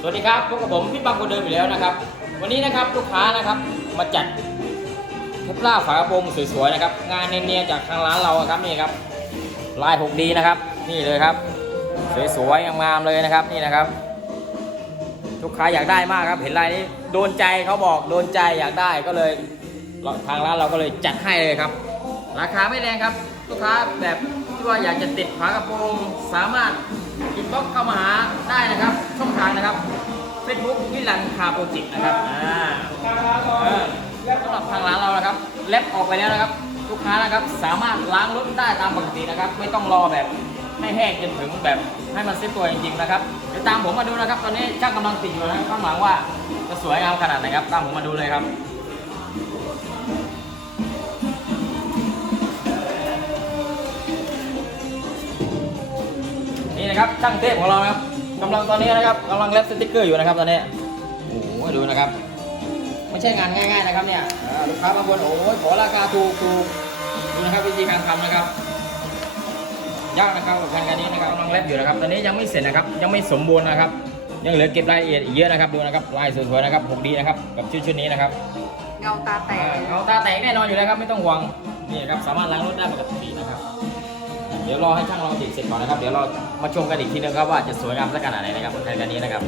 สวัสดีครับพบกับผมพี่บังคนเดิมอยู่แล้วนะครับ วันนี้นะครับลูกค้านะครับมาจัดเทปล่าฝากระโปรงสวยๆนะครับ งานเนียนๆจากทางร้านเราครับนี่ครับ ลาย 6D นะครับ นี่เลยครับ สวยๆงามๆเลยนะครับนี่นะครับ ลูกค้าอยากได้มากครับเห็นลายนี้โดนใจเขาบอกโดนใจอยากได้ก็เลยทางร้านเราก็เลยจัดให้เลยครับ ราคาไม่แรงครับ ลูกค้าแบบที่ว่าอยากจะติดฝากระโปรงสามารถอินบ็อกเข้ามาหา ได้นะครับ ช่องทางนะครับ Facebook วิลันคาโปรจิกนะครับอ่าเออสำหรับทางร้านเรานะครับเล็บออกไปแล้วนะครับ ลูกค้านะครับสามารถล้างรถได้ตามปกตินะครับ ไม่ต้องรอแบบให้แห้งจนถึงแบบให้มันเซ็ตตัวจริงๆนะครับเดี๋ยวตามผมมาดูนะครับ ตอนนี้ช่างกำลังติดอยู่นะครับข้างหลังว่าจะสวยงามขนาดไหนครับ ตามผมมาดูเลยครับนี่นะครับช่างเทพของเรานะครับ กำลังตอนนี้นะครับกำลังเล็บสติ๊กเกอร์อยู่นะครับตอนนี้โอ้โหดูนะครับไม่ใช่งานง่าย ๆนะครับเนี่ยอ่าลูกค้าบางคนโอ้ยขอราคาถูกถูกดูนะครับวิธีการทำนะครับยากนะครับกับงานการนี้นะครับกำลังเล็บอยู่นะครับ ตอนนี้ยังไม่เสร็จนะครับ ยังไม่สมบูรณ์นะครับ ยังเหลือเก็บรายละเอียดอีกเยอะนะครับดูนะครับลายสวยๆนะครับผมดีนะครับกับชุดชุดนี้นะครับเงาตาแตอ่ากเงาตาแตกแน่นอนอยู่แล้วครับไม่ต้องห่วงนี่ครับสามารถล้างรถได้ปกตินะครับ เดี๋ยวรอให้ช่างเราติดเสร็จก่อนนะครับ เดี๋ยวเรามาชมกันอีกทีนึงครับว่าจะสวยงามสักขนาดไหนนะครับคันการนี้นะครับ